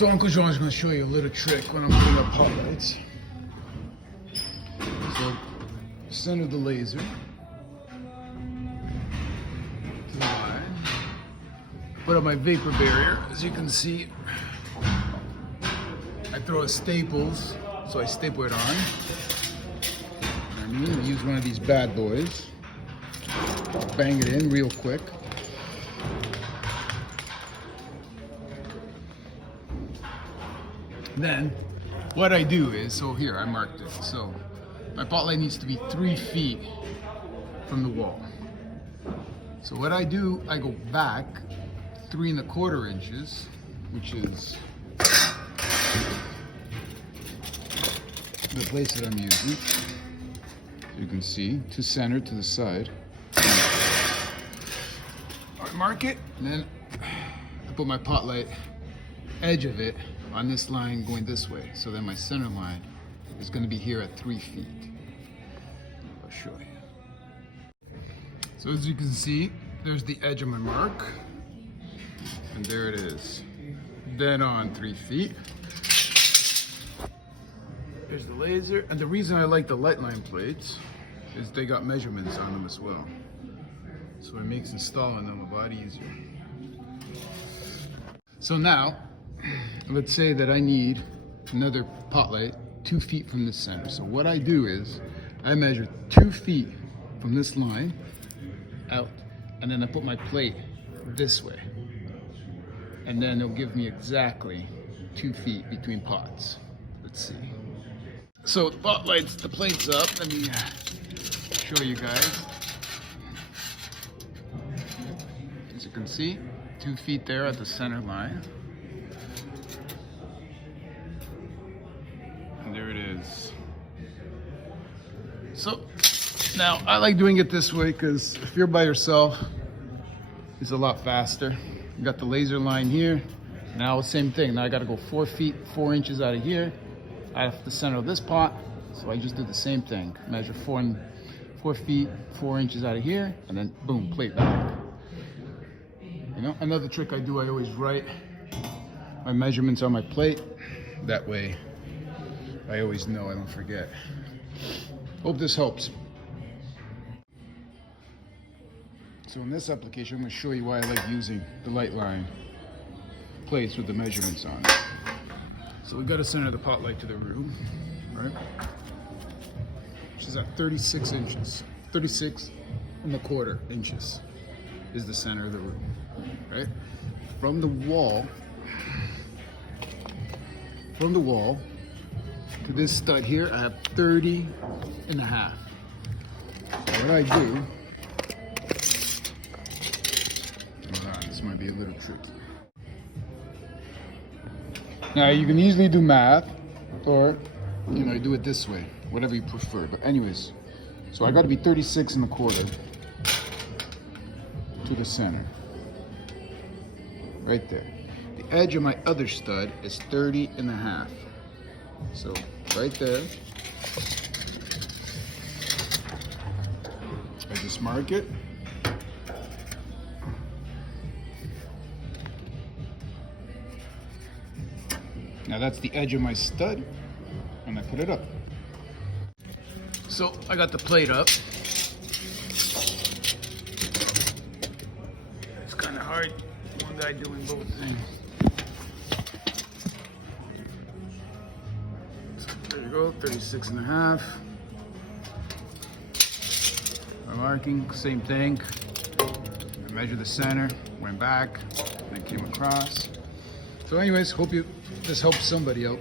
So Uncle John's going to show you a little trick when I'm putting up hot lights. So center the laser to the line. Put up my vapor barrier. As you can see, I throw a staples, so I staple it on. I use one of these bad boys. Bang it in real quick. Then, what I do is, so here, I marked it. So, my pot light needs to be 3 feet from the wall. So what I do, I go back 3 1/4 inches, which is the place that I'm using. So you can see, to center, to the side. I mark it, and then I put my pot light edge of it on this line going this way. So then my center line is going to be here at 3 feet. I'll show you. So as you can see, there's the edge of my mark. And there it is. Dead on 3 feet. There's the laser. And the reason I like the Liteline plates is they got measurements on them as well. So it makes installing them a lot easier. So now, let's say that I need another pot light 2 feet from the center. So what I do is I measure 2 feet from this line out, and then I put my plate this way. And then it'll give me exactly 2 feet between pots. Let's see. So the pot lights, the plate's up. Let me show you guys. As you can see, 2 feet there at the center line. And there it is. So now I like doing it this way because if you're by yourself, it's a lot faster. You got the laser line here. Now same thing. Now I got to go 4 feet 4 inches out of here. I have to center this pot, so I just do the same thing. Measure 4 feet 4 inches out of here, and then boom, plate back. You know, another trick I do, I always write my measurements on my plate. That way, I always know, I don't forget. Hope this helps. So in this application, I'm going to show you why I like using the Liteline plates with the measurements on it. So we got to center the pot light to the room, right? Which is at 36 inches. 36 1/4 inches is the center of the room, right? From the wall to this stud here, I have 30 1/2. So what I do, hold on, this might be a little tricky. Now you can easily do math, or you do it this way, whatever you prefer. But anyways, so I got to be 36 1/4 to the center, right there. The edge of my other stud is 30 1/2. So right there, I just mark it. Now that's the edge of my stud, and I put it up. So I got the plate up. It's kind of hard, one guy doing both things. So there you go, 36 1/2. My marking, same thing. I measured the center, went back, then came across. So anyways, hope this helps somebody out.